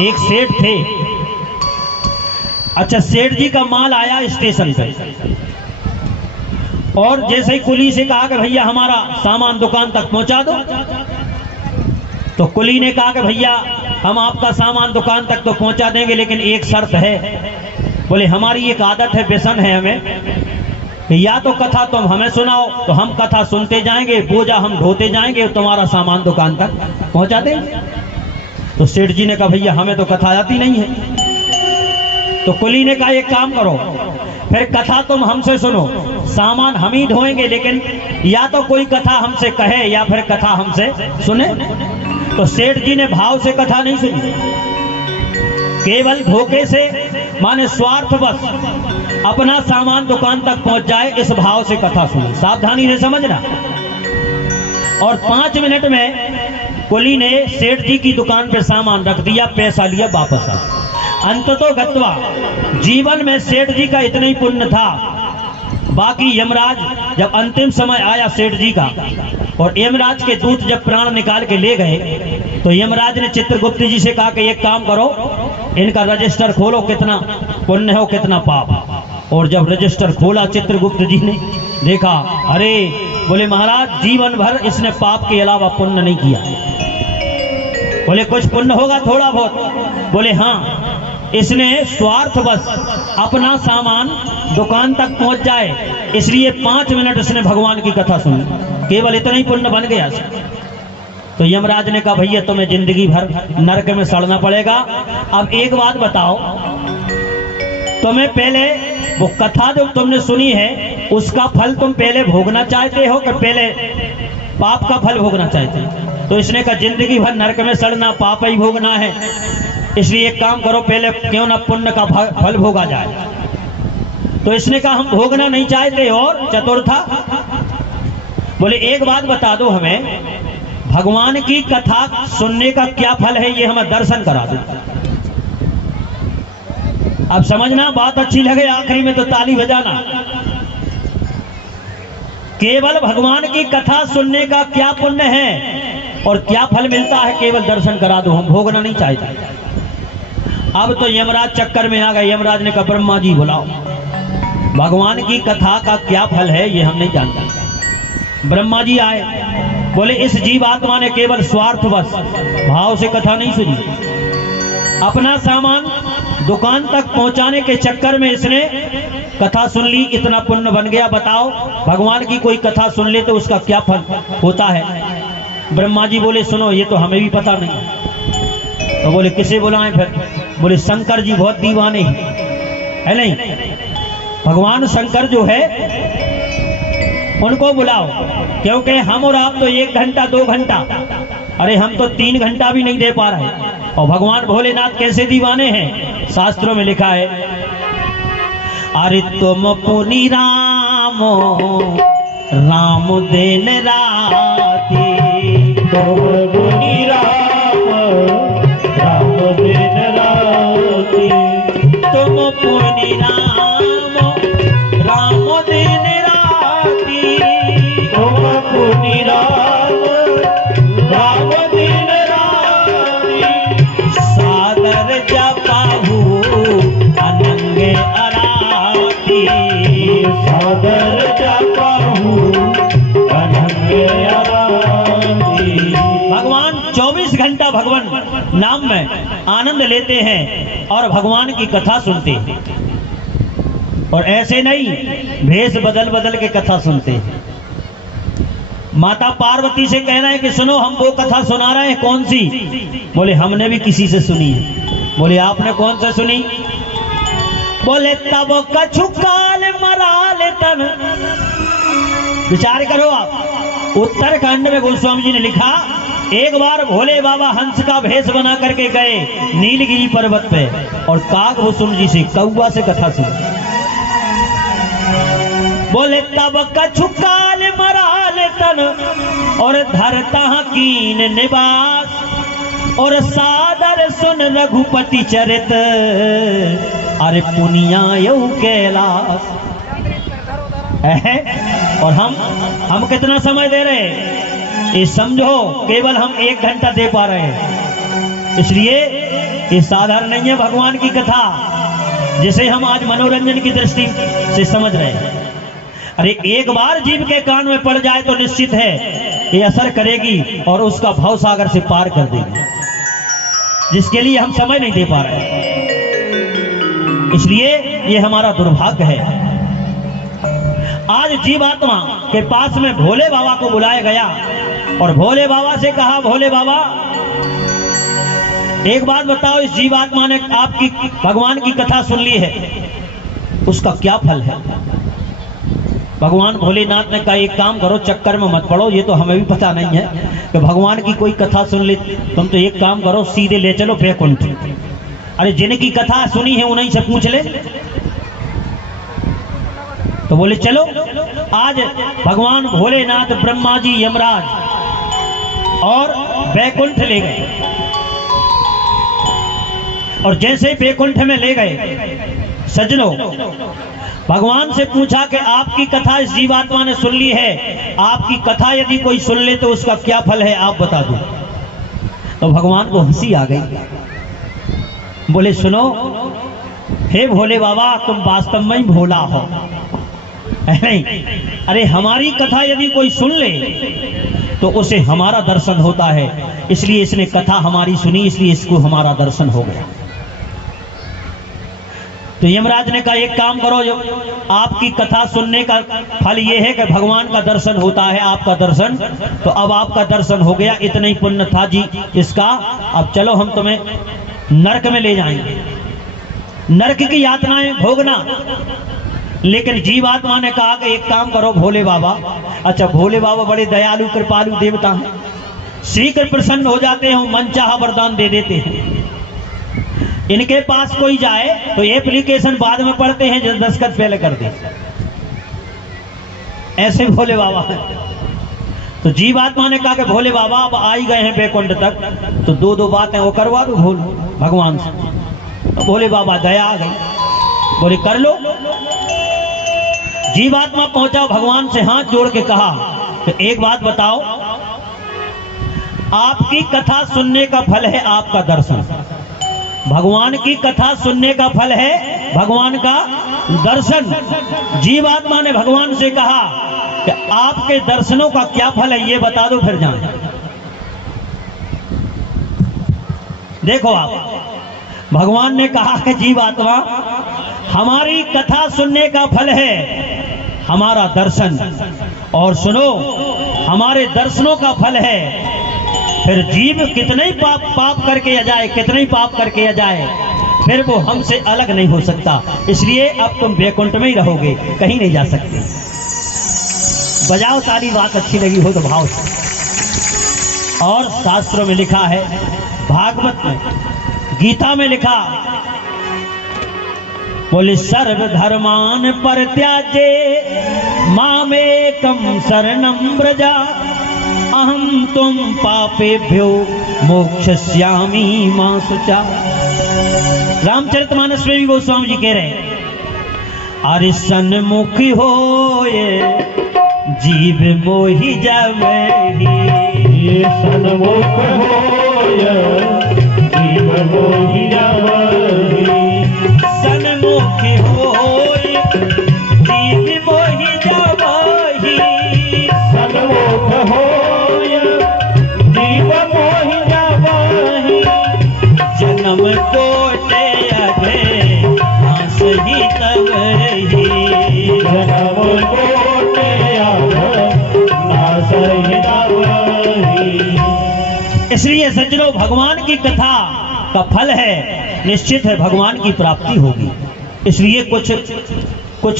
एक सेठ थे। अच्छा, सेठ जी का माल आया स्टेशन पे और जैसे ही कुली से कहा कि भैया हमारा सामान दुकान तक पहुंचा दो, तो कुली ने कहा कि भैया हम आपका सामान दुकान तक तो पहुंचा देंगे, लेकिन एक शर्त है। बोले हमारी एक आदत है, व्यसन है हमें, या तो कथा तुम हमें सुनाओ तो हम कथा सुनते जाएंगे, बोझा हम ढोते जाएंगे, तुम्हारा सामान दुकान तक पहुंचा देंगे। तो सेठ जी ने कहा भैया हमें तो कथा आती नहीं है। तो कुली ने कहा एक काम करो, फिर कथा तुम हमसे सुनो, सामान हम ही ढोएंगे, लेकिन या तो कोई कथा हमसे कहे या फिर कथा हमसे सुने। तो सेठ जी ने भाव से कथा नहीं सुनी, केवल धोखे से, माने स्वार्थवश अपना सामान दुकान तक पहुंच जाए इस भाव से कथा सुनी। सावधानी से समझना। और 5 मिनट में कुली ने सेठ जी की दुकान पर सामान रख दिया, पैसा लिया, वापस आ। अंततो गत्वा जीवन में सेठ जी का इतना ही पुण्य था। बाकी यमराज जब अंतिम समय आया सेठ जी का, और यमराज के दूत जब प्राण निकाल के ले गए, तो यमराज ने चित्रगुप्त जी से कहा कि एक काम करो, इनका रजिस्टर खोलो, कितना पुण्य हो कितना पाप। और जब रजिस्टर खोला चित्रगुप्त जी ने देखा, अरे बोले महाराज जीवन भर इसने पाप के अलावा पुण्य नहीं किया। बोले कुछ पुण्य होगा थोड़ा बहुत? बोले हाँ, इसने स्वार्थवश अपना सामान दुकान तक पहुंच जाए इसलिए 5 मिनट इसने भगवान की कथा सुनी, केवल इतना ही पुण्य बन गया। तो यमराज ने कहा भैया तुम्हें जिंदगी भर नरक में सड़ना पड़ेगा। अब एक बात बताओ, तुम्हें पहले वो कथा जो तुमने सुनी है उसका फल तुम पहले भोगना चाहते हो कि पहले पाप का फल भोगना चाहते हो? तो इसने कहा जिंदगी भर नरक में सड़ना, पाप ही भोगना है, इसलिए एक काम करो, पहले क्यों ना पुण्य का फल भोगा जाए। तो इसने कहा हम भोगना नहीं चाहते। और चतुर्था बोले एक बात बता दो हमें, भगवान की कथा सुनने का क्या फल है, ये हमें दर्शन करा दो। अब समझना, बात अच्छी लगे आखिरी में तो ताली बजाना। केवल भगवान की कथा सुनने का क्या पुण्य है और क्या फल मिलता है, केवल दर्शन करा दो, हम भोगना नहीं चाहते। अब तो यमराज चक्कर में आ गए। यमराज ने कहा ब्रह्मा जी बुलाओ, भगवान की कथा का क्या फल है ये हम नहीं जानते। ब्रह्मा जी आए, बोले इस जीवात्मा ने केवल स्वार्थवश भाव से कथा नहीं सुनी, अपना सामान दुकान तक पहुंचाने के चक्कर में इसने कथा सुन ली, इतना पुण्य बन गया। बताओ भगवान की कोई कथा सुन ले तो उसका क्या फल होता है? ब्रह्मा जी बोले सुनो, ये तो हमें भी पता नहीं। तो बोले किसे बुलाएं फिर? बोले शंकर जी बहुत दीवाने है नहीं, भगवान शंकर जो है उनको बुलाओ, क्योंकि हम और आप तो 1 घंटा 2 घंटा, अरे हम तो 3 घंटा भी नहीं दे पा रहे, और भगवान भोलेनाथ कैसे दीवाने हैं। शास्त्रों में लिखा है, अरे तुम पुनि राम राम दिन राती, तुम पुनि राम राम दिन राती, तुम पुनि राम राम दिन राती, तुम पुनि राम राम दिन राती, सादर जपाहू अनंगे अराती, सादर जपाहू अनंगे अराती। भगवान 24 घंटा भगवान नाम में आनंद लेते हैं और भगवान की कथा सुनते हैं, और ऐसे नहीं भेष बदल बदल के कथा सुनते हैं। माता पार्वती से कहना है कि सुनो हम वो कथा सुना रहे हैं, कौन सी? बोले हमने भी किसी से सुनी है। बोले आपने कौन सा सुनी? बोले तब कछु काल मराल तन। विचार करो आप, उत्तराखंड में गोस्वामी जी ने लिखा, एक बार भोले बाबा हंस का भेष बना करके गए नीलगिरी पर्वत पे, और काकभूषण जी से कौवा से कथा सुनी। बोले तब कछु काल मराल तन और धरता कीन निवास, और सादर सुन रघुपति चरित, अरे पुनिया यऊ कैलाश। और हम कितना समय दे रहे हैं? ये समझो केवल हम 1 घंटा दे पा रहे हैं, इसलिए ये साधारण नहीं है भगवान की कथा, जिसे हम आज मनोरंजन की दृष्टि से समझ रहे हैं। अरे एक बार जीव के कान में पड़ जाए तो निश्चित है ये असर करेगी और उसका भव सागर से पार कर देगी, जिसके लिए हम समय नहीं दे पा रहे। इसलिए ये हमारा दुर्भाग्य है। आज जीवात्मा के पास में भोले बाबा को बुलाया गया और भोले बाबा से कहा, भोले बाबा एक बात बताओ, इस जीवात्मा ने आपकी भगवान की कथा सुन ली है, उसका क्या फल है? भगवान भोलेनाथ ने कहा एक काम करो, चक्कर में मत पड़ो, ये तो हमें भी पता नहीं है कि भगवान की कोई कथा सुन ली, तुम तो एक काम करो सीधे ले चलो वैकुंठ। अरे जिनकी कथा सुनी है उन्हीं से पूछ ले। तो बोले चलो। आज भगवान भोलेनाथ ब्रह्मा जी यमराज और वैकुंठ ले गए, और जैसे वैकुंठ में ले गए सज्जनों, भगवान से पूछा कि आपकी कथा इस जीवात्मा ने सुन ली है, आपकी कथा यदि कोई सुन ले तो उसका क्या फल है आप बता दो। तो भगवान को हंसी आ गई। बोले सुनो, हे भोले बाबा, तुम वास्तव में ही भोला हो। नहीं, अरे हमारी कथा यदि कोई सुन ले तो उसे हमारा दर्शन होता है, इसलिए इसने कथा हमारी सुनी, इसलिए इसको हमारा दर्शन हो गया। तो यमराज ने कहा एक काम करो, जो आपकी कथा सुनने का फल ये है कि भगवान का दर्शन होता है, आपका दर्शन, तो अब आपका दर्शन हो गया, इतना ही पुण्य था जी इसका। अब चलो हम तुम्हें नरक में ले जाएंगे, नरक की यातनाएं भोगना। लेकिन जीवात्मा ने कहा कि एक काम करो भोले बाबा। अच्छा, भोले बाबा बड़े दयालु कृपालु देवता हैं, शीघ्र प्रसन्न हो जाते हैं, मनचाहा वरदान दे देते हैं। इनके पास कोई जाए तो एप्लीकेशन बाद में पढ़ते हैं, जब दस्तखत पहले कर दे, ऐसे भोले बाबा हैं। तो जीवात्मा ने कहा कि भोले बाबा अब आ ही गए हैं वैकुंठ तक, तो दो दो बातें वो करवा दो भगवान से। तो भोले बाबा दया आ गई, बोले कर लो। जीवात्मा पहुंचा, भगवान से हाथ जोड़ के कहा कि एक बात बताओ, आपकी कथा सुनने का फल है आपका दर्शन, भगवान की कथा सुनने का फल है भगवान का दर्शन। जीवात्मा ने भगवान से कहा कि आपके दर्शनों का क्या फल है ये बता दो, फिर जाएं। देखो आप, भगवान ने कहा कि जीवात्मा, हमारी कथा सुनने का फल है हमारा दर्शन, और सुनो हमारे दर्शनों का फल है, फिर जीव कितने ही पाप करके आ जाए, कितने ही पाप करके आ जाए, फिर वो हमसे अलग नहीं हो सकता। इसलिए अब तुम वैकुंठ में ही रहोगे, कहीं नहीं जा सकते। बजाओ ताली, बात अच्छी लगी हो तो भाव से। और शास्त्रों में लिखा है, भागवत में, गीता में लिखा, बोले सर्वधर्मान परित्याजे मामेकं शरणं व्रजा अहम तुम पापेभ्यो मोक्षयिष्यामि मा शुचा। रामचरितमानस में भी गोस्वामी जी कह रहे हैं, अरे सन्मुखी होए जीव मोहि जावहि, ये सन्मुख होए जीव मोहि जावहि, सन्मुखी होए जीव मोहि जावहि, सन्मुख होए जीव मोहि जावहि, जन्म कोटे अघे नासहि तब रही, जन्म कोटे अघे नासहि तब रही। इसलिए सज्जनों, भगवान की कथा का फल है, निश्चित है भगवान की प्राप्ति होगी। इसलिए कुछ